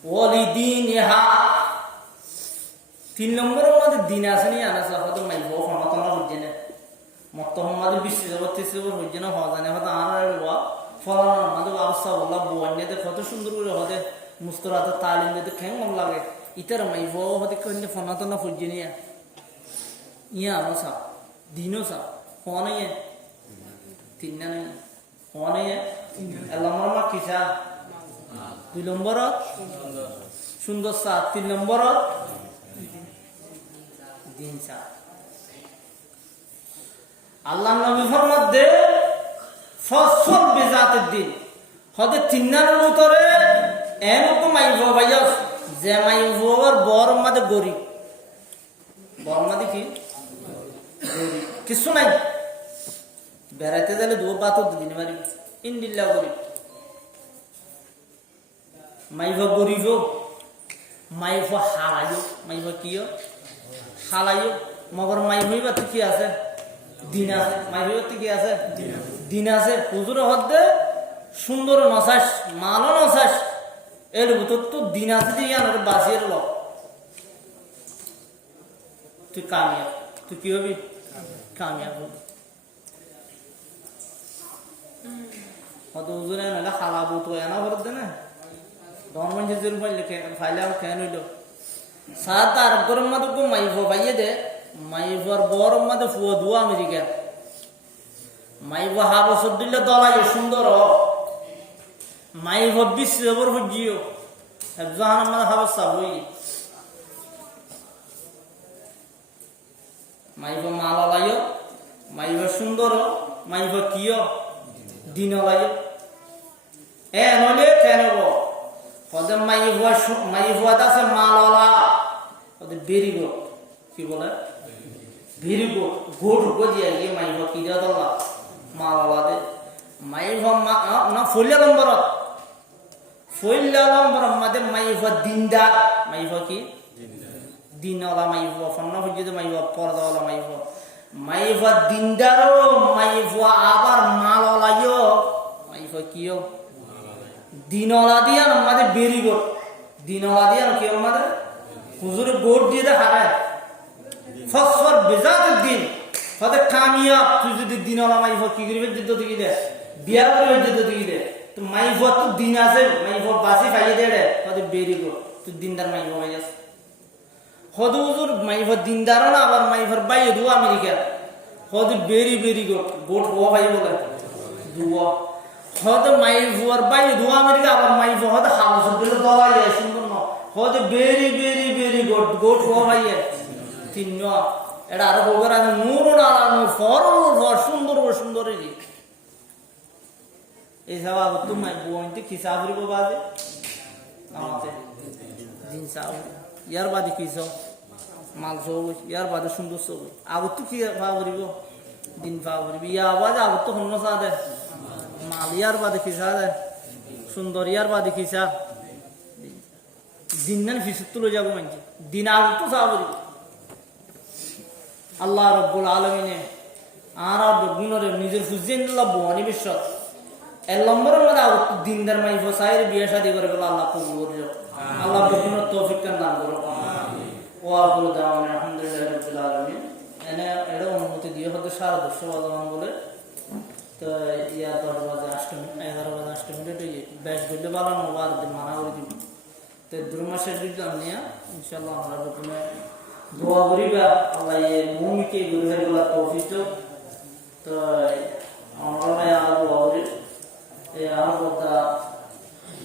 ওয়ালিদিনহা 3 নম্বর আমাদের দিন আছে নি আনা সাফাতে মাইফ ফরমাতনা হচ্ছে না মত আমাদের বিশ্ব জগতে সেবর হচ্ছে না হওয়া জানে হয়তো আর ওয়া ফলানা আমাদের অবস্থা বলা বন্যাতে কত সুন্দর করে হতে মুস্তরাতে তালিম দিতে কেমন লাগে ইতার মাইফ হতে কন্যা ফরমাতনা হচ্ছে না ইয়া আমসা দিনোসা কোন এ 3 না নাই কোন এ নম্বর মা কিসা 2 নম্বর সুন্দর সা 3 নম্বর দিন সা আল্লাহ নবী ফরমাত দে ফসল বিজাতের দিন হতে 3 নার ভিতরে এরকম মাইফ ভাইয়াস যে মাইফর বর মাদে গরিব বর মাদে কি কিছু নাই বেড়াইতে গেলে 2 বাত দিন মারি ইন্দিল্লা গরিব মাইফ গরিব মাইফ হালাইও মাইফ কিও হালাইও মগর মাইফ হইবা কি আছে দিন আছে মাইফ হইবা কি আছে দিন আছে হুজুর হদ্দে সুন্দর নসাস মালও নসাস এর ভিতর তো দিন আছে দিয়ে আনার বাসির লোক তুই কামিয়াব তুই কি হবি কামিয়াব হবি হয়তো হুজুরে নাহলে খালাবো তো এনা ভরত দে না গভর্নমেন্ট জরুর ফাইলে কেন হইল সাত আর গরম মাদে মাইফ ভাইয়ে দে মাইফর বরম মাদে ফুয়া দুয়া আমেরিকা মাইফ হাব সদ্দিল্লা দলাই সুন্দর মাইফ বিশ্ব জবর হজিও জাহান আমাদের হাবসা হই মাইফ মালালাইও মাইফ সুন্দর মাইফ কিও দিনলাইও এ নলে কেন ওদের মাইফ আছে মালালা ওদের ভেরি গুড কি বলে ভেরি গুড গুড গজিয়া গিয়ে মাইফ কি দেওয়া দল্লা মালালা দে মাইফ না ফুলিয়া নম্বর ফইল্লালাম ব্রহ্মাদের মাইফা দিনদার মাইফা কি দিনওয়ালা মাইফা ফন্না ফুজিতে মাইফা পর্দাওয়ালা মাইফা মাইফা দিনদারও মাইফা আবার মালওয়ালাইও মাইফা কিও দিনওয়ালা দিয়া আমাদের বেরি গোট দিনওয়ালা দিয়া কি আমাদের হুজুরে গোট দিয়ে হারায় ফসফর বেজাতের দিন হতে কামিয়াব তুই যদি দিনওয়ালা মাইফা কি করবে দিত দিকে দে বিয়া করবে দিত দিকে দে তো মাইফা তো দিন আছে মাইফা বাসি খাইয়ে দে রে হতে বেরি গোট তুই দিনদার মাইফা হয়ে যাস হদু হুজুর মাইফা দিনদারও না আবার মাইফার বাইরে দু আমেরিকা হতে বেরি বেরি গোট গোট হওয়া ভাই বলে দুয়া হতে মাইফার বাইরে দু আমেরিকা আবার মাইফা হতে হাউস দিলে দলাই যায় সুন্দর না হতে বেরি বেরি বেরি গোট গোট হওয়া ভাই তিন এটা আরো বলবার আছে নূর না ফর সুন্দর সুন্দর এই সব তুমি বইতে কি সাবরিব বাদে আমাতে দিন সাব ইয়ার বাদে কি সব মাল সব ইয়ার বাদে সুন্দর সব আগত তো কি ভাবরিব দিন ভাবরিব ইয়া বাদে আগত তো হন্য সাদে মাল ইয়ার বাদে কি সাদে সুন্দর ইয়ার বাদে কি সা দিন না ফিসুত তুলে যাব মানছি দিন আগত তো সাবরিব আল্লাহ রব্বুল আলামিনে আর গুণরে নিজের ফুজিন লাভ অনিবিশ্ব এর নম্বরের মধ্যে আর দিনদার মাই ফসাইর বিয়ে শাদী করে বলে আল্লাহ কবুল করো আল্লাহ বিভিন্ন তৌফিক দান করো ওয়া আকুলু দাওয়ানা আলহামদুলিল্লাহি রাব্বিল আলামিন এনে এটা অনুমতি দিয়ে হতে সারা দর্শ বাজান বলে তো ইয়া 10 বাজে 11 বাজে 8 মিনিট বেশ বললে বালানো আর দিন মানা করে দিব তো দুর্মাসের দিন নিয়ে ইনশাআল্লাহ আমরা প্রথমে দোয়া করিবা আল্লাহ এই ভূমিকে গুরুহের গুলা তৌফিক তো আমরা আর দোয়া করি এই আর কথা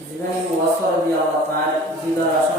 জীবনে ওয়াসর দিয়ে আল্লাহ তাআলা দিদার আশা